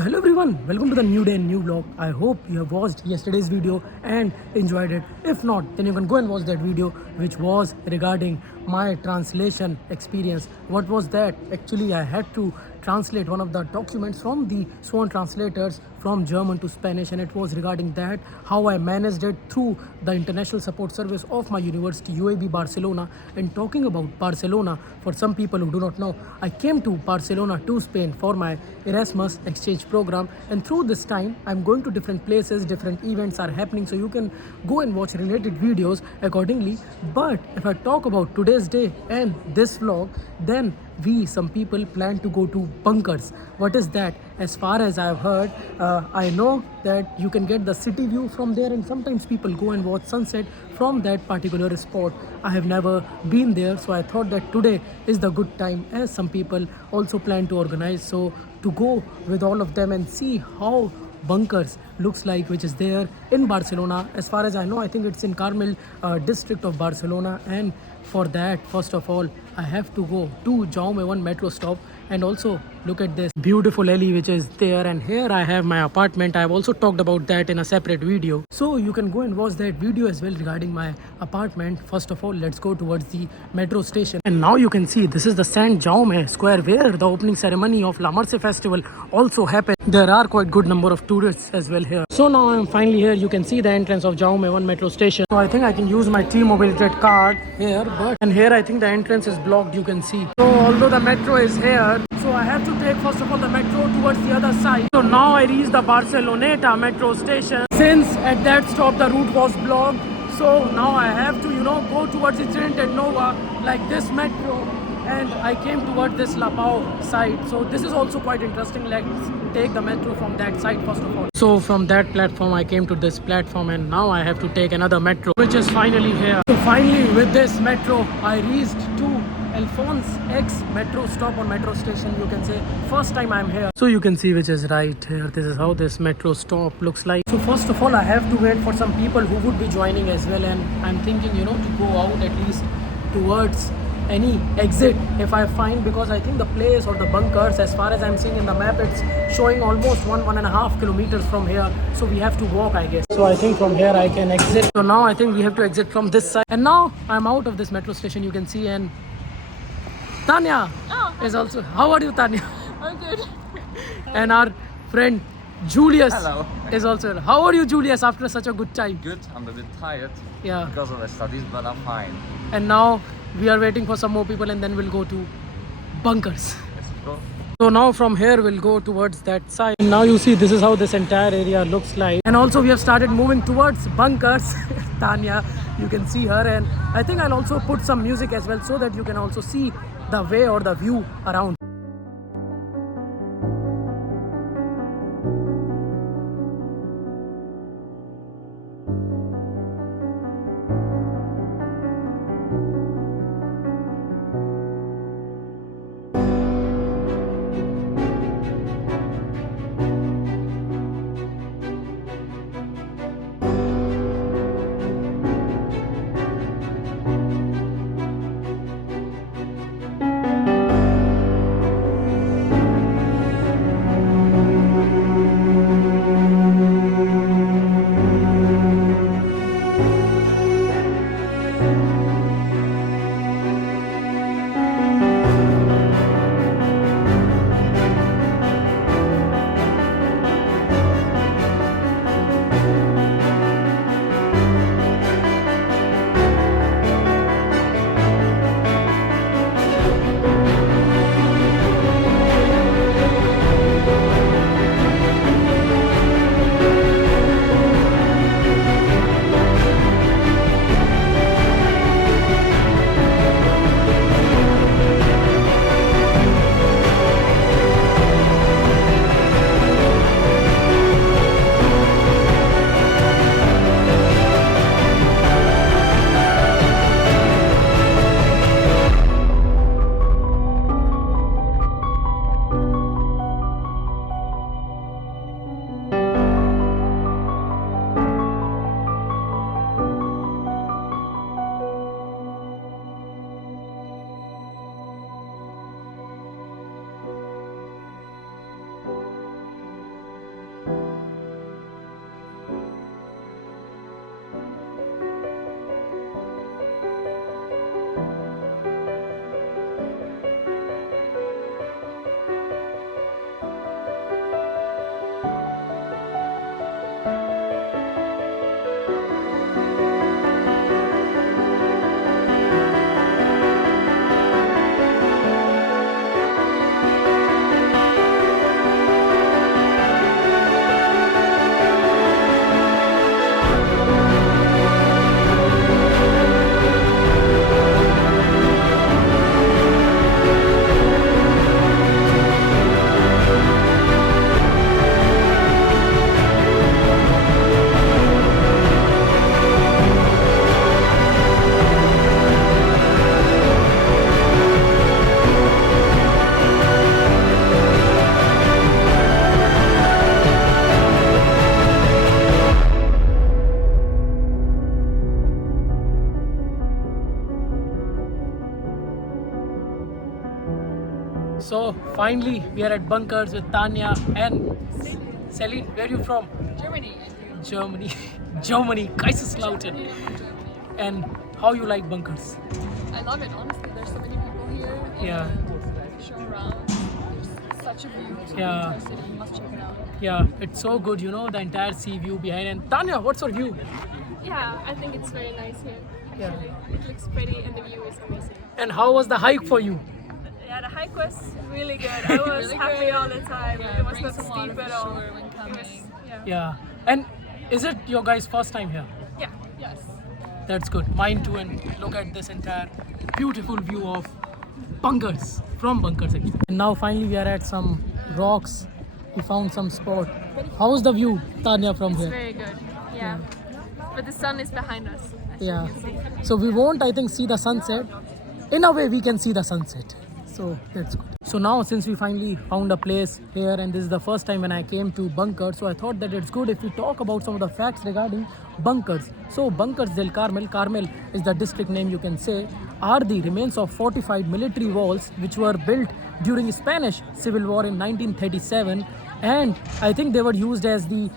Hello everyone, welcome to the new day and new vlog. I hope you have watched yesterday's video and enjoyed it. If not, then you can go and watch that video which was regarding my translation experience. What was that? Actually, I had to translate one of the documents from the sworn translators from German to Spanish, and it was regarding that how I managed it through the international support service of my university UAB Barcelona. And talking about Barcelona, for some people who do not know, I came to Barcelona to Spain for my Erasmus exchange program, and through this time I'm going to different places, different events are happening, so you can go and watch related videos accordingly. But if I talk about today's day and this vlog, then some people plan to go to bunkers. What is that? As far as I've heard, I know that you can get the city view from there, and sometimes people go and watch sunset from that particular spot. I have never been there, so I thought that today is the good time, as some people also plan to organize, so to go with all of them and see how bunkers looks like, which is there in Barcelona. As far as I know, I think it's in Carmel district of Barcelona, and for that, first of all, I have to go to Jaume 1 metro stop and also look at this beautiful alley which is there. And here I have my apartment. I have also talked about that in a separate video, so you can go and watch that video as well regarding my apartment. First of all, let's go towards the metro station, and now you can see this is the Sant Jaume square where the opening ceremony of La Mercè festival also happened. There are quite good number of tourists as well here. So now I'm finally here. You can see the entrance of Jaume 1 metro station. So I think I can use my T-Mobility card here, and here I think the entrance is blocked, you can see. So although the metro is here, so I have to take first of all the metro towards the other side. So now I reached the Barceloneta metro station. Since at that stop the route was blocked, so now I have to go towards the Trinitat Nova like this metro, and I came towards this La Pau side. So this is also quite interesting. Let's take the metro from that side first of all. So from that platform I came to this platform, and now I have to take another metro which is finally here. So finally with this metro I reached to Alphonse X metro stop or metro station, you can say. First time I'm here. So you can see which is right here. This is how this metro stop looks like. So first of all I have to wait for some people who would be joining as well, and I'm thinking to go out at least towards any exit if I find, because I think the place or the bunkers, as far as I'm seeing in the map, it's showing almost 1.5 kilometers from here, so we have to walk, I guess. So I think from here I can exit. So now I think we have to exit from this side, and now I'm out of this metro station, you can see. And Tanya is also. How are you, Tanya? I'm good. And our friend Julius Hello. is also here. How are you, Julius, after such a good time? Good, I'm a bit tired Yeah. because of the studies, but I'm fine. And now we are waiting for some more people, and then we'll go to bunkers. Let's go. So now from here we'll go towards that side. And now you see this is how this entire area looks like. And also we have started moving towards bunkers. Tanya, you can see her, and I think I'll also put some music as well so that you can also see the way or the view around. So finally we are at Bunkers with Tanya and Celine. Where are you from? Germany. Germany. Germany, Kaiserslautern. And how you like Bunkers? I love it, honestly. There's so many people here. Yeah. Show around. There's such a view. It's Yeah. a city. You must check it out. Yeah, it's so good, you know, the entire sea view behind. And Tanya, what's your view? Yeah, I think it's very nice here. Yeah. Actually, it looks pretty and the view is amazing. And how was the hike for you? Yeah, the hike was really good. I was Really happy good. all the time. Yeah, It was bring not some water steep for at all. sure when It coming. was, yeah. Yeah. And is it your guys' first time here? Yeah. Yes. That's good. Mine too. And look at this entire beautiful view of Bunkers, from Bunkers actually. And now finally we are at some rocks. We found some spot. How's the view, Tanya, from It's here? very good. Yeah. But the sun is behind us. As Yeah. You can see. So we won't, I think, see the sunset. In a way, we can see the sunset. So that's good. So now, since we finally found a place here, and this is the first time when I came to Bunkers, so I thought that it's good if we talk about some of the facts regarding Bunkers. So Bunkers del Carmel, Carmel is the district name you can say, are the remains of fortified military walls which were built during Spanish Civil War in 1937, and I think they were used as the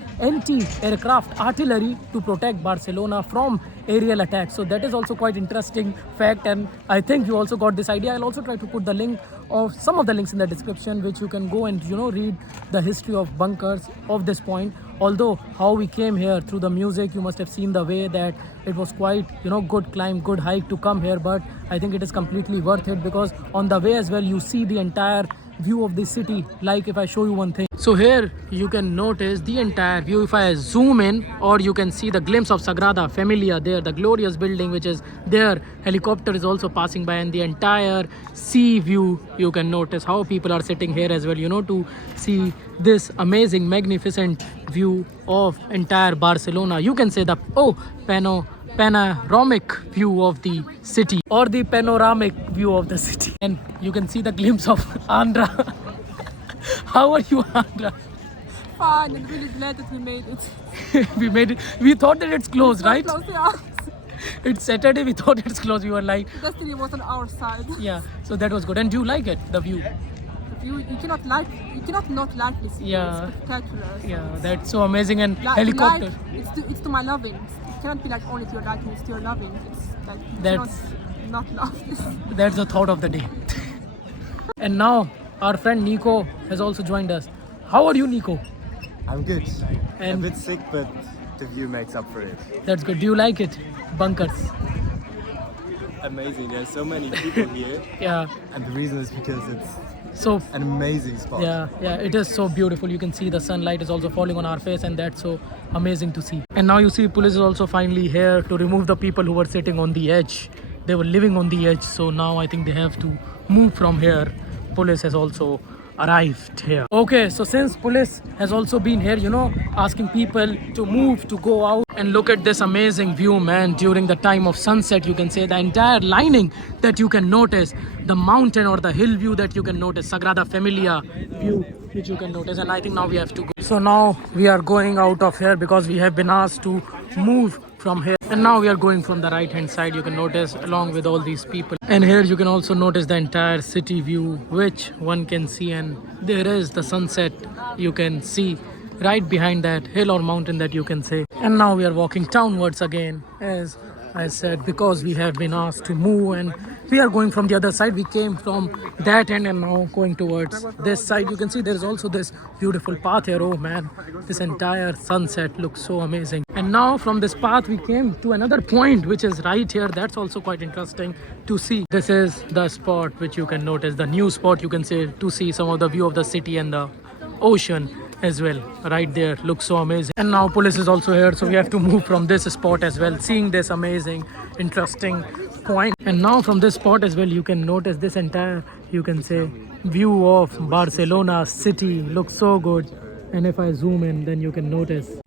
anti-aircraft artillery to protect Barcelona from aerial attacks. So that is also quite interesting fact, and I think you also got this idea. I'll also try to put the link of some of the links in the description, which you can go and read the history of Bunkers of this point. Although how we came here through the music, you must have seen the way that it was quite good climb, good hike to come here, but I think it is completely worth it because on the way as well you see the entire view of the city. Like if I show you one thing, so here you can notice the entire view. If I zoom in, or you can see the glimpse of Sagrada Familia there, the glorious building which is there. Helicopter is also passing by, and the entire sea view. You can notice how people are sitting here as well, to see this amazing, magnificent view of entire Barcelona. You can say the panoramic view of the city, or the panoramic view of the city, and you can see the glimpse of Andhra. How are you, Andhra? Fine, and really glad that we made it. We made it. We thought that it's closed, right? Close, yeah. It's Saturday. We thought it's closed. We were like, Destiny was on our side. yeah. So that was good. And do you like it, the view? You cannot not like this. Yeah. It's spectacular. Yeah, that's so amazing. And Like, helicopter. it's to my loving. It cannot be like only to your liking. It's to your loving. It's like you That's- cannot not love this. That's the thought of the day. And now our friend Nico has also joined us. How are you, Nico? I'm good. And- a bit sick, but the view makes up for it. That's good. Do you like it, Bunkers? Amazing. There's so many people here, Yeah. and the reason is because it's So an amazing spot. yeah, it is so beautiful. You can see the sunlight is also falling on our face, and that's so amazing to see. And now you see police is also finally here to remove the people who were sitting on the edge. They were living on the edge, so now I think they have to move from here. Police has also arrived here. Okay, so since police has also been here, asking people to move, to go out, and look at this amazing view, man. During the time of sunset, you can say the entire lining that you can notice, the mountain or the hill view that you can notice, Sagrada Familia view which you can notice. And I think now we have to go. So now we are going out of here because we have been asked to move from here, and now we are going from the right hand side, you can notice, along with all these people. And here you can also notice the entire city view which one can see, and there is the sunset you can see right behind that hill or mountain that you can say. And now we are walking downwards again, as I said, because we have been asked to move, and we are going from the other side. We came from that end and now going towards this side. You can see there is also this beautiful path here. Oh man, this entire sunset looks so amazing. And now from this path we came to another point which is right here. That's also quite interesting to see. This is the spot which you can notice, the new spot you can say, to see some of the view of the city and the ocean as well. Right there, looks so amazing. And now police is also here, so we have to move from this spot as well, seeing this amazing, interesting point. And now from this spot as well, you can notice this entire, you can say, view of Barcelona city. Looks so good. And if I zoom in, then you can notice.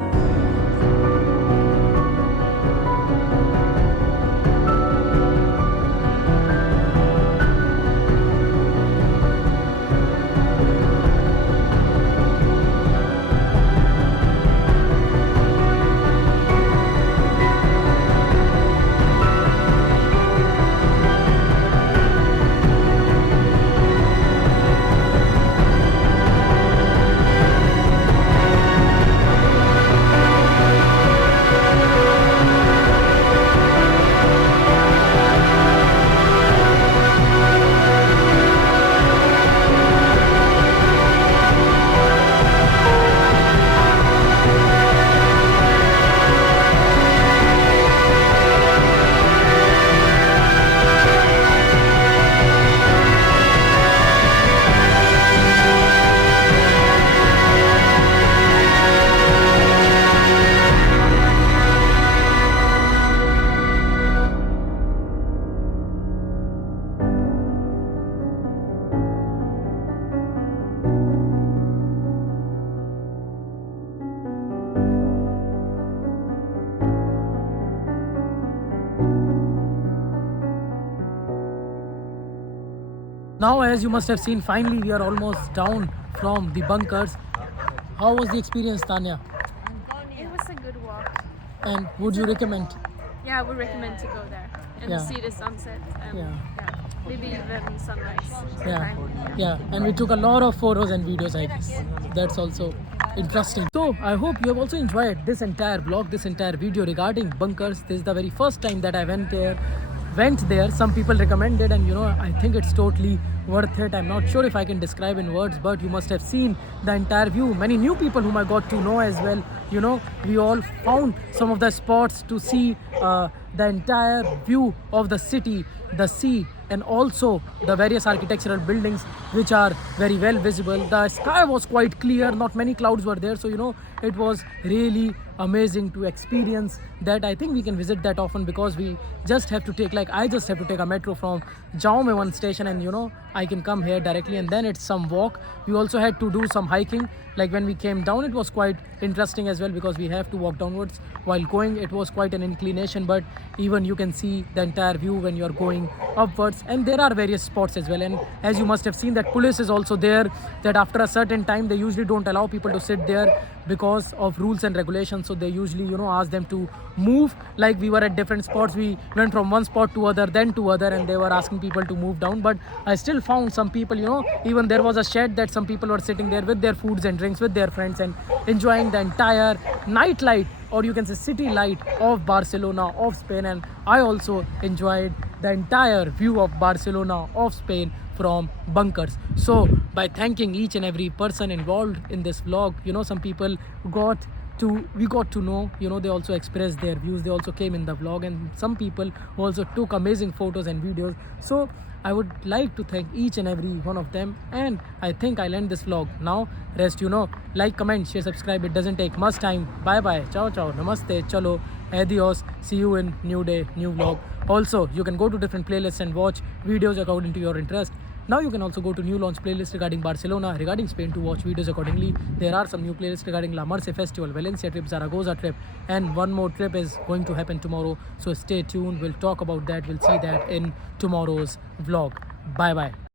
Now, as you must have seen, finally we are almost down from the bunkers. How was the experience, Tanya? It was a good walk. And would you recommend? Yeah, I would recommend to go there and Yeah. see the sunset. And, Yeah. maybe even sunrise. Yeah, sometime. yeah, and we took a lot of photos and videos, I guess. That's also interesting. So I hope you have also enjoyed this entire vlog, this entire video regarding bunkers. This is the very first time that I went there. Some people recommended, and I think it's totally worth it. I'm not sure if I can describe in words, but you must have seen the entire view. Many new people whom I got to know as well. We all found some of the spots to see the entire view of the city, the sea, and also the various architectural buildings which are very well visible. The sky was quite clear, not many clouds were there, so it was really amazing to experience that. I think we can visit that often because we just have to take, I just have to take a metro from Jaume one station, and I can come here directly, and then it's some walk. We also had to do some hiking. Like when we came down, it was quite interesting as well because we have to walk downwards. While going, it was quite an inclination, but even you can see the entire view when you're going upwards. And there are various spots as well, and as you must have seen that police is also there, that after a certain time they usually don't allow people to sit there because of rules and regulations. So they usually ask them to move. Like we were at different spots, we went from one spot to other, then to other, and they were asking people to move down. But I still found some people, even there was a shed that some people were sitting there with their foods and drinks with their friends and enjoying the entire night light, or you can say city light of Barcelona, of Spain. And I also enjoyed the entire view of Barcelona, of Spain, from bunkers. So by thanking each and every person involved in this vlog, some people we got to know, they also expressed their views, they also came in the vlog, and some people also took amazing photos and videos. So I would like to thank each and every one of them, and I think I'll end this vlog now. Rest, like, comment, share, subscribe. It doesn't take much time. Bye bye, ciao ciao, namaste, chalo, adios. See you in new day, new vlog. Also, you can go to different playlists and watch videos according to your interest. Now you can also go to new launch playlist regarding Barcelona, regarding Spain, to watch videos accordingly. There are some new playlists regarding La Merce Festival, Valencia trip, Zaragoza trip, and one more trip is going to happen tomorrow. So stay tuned. We'll talk about that. We'll see that in tomorrow's vlog. Bye bye.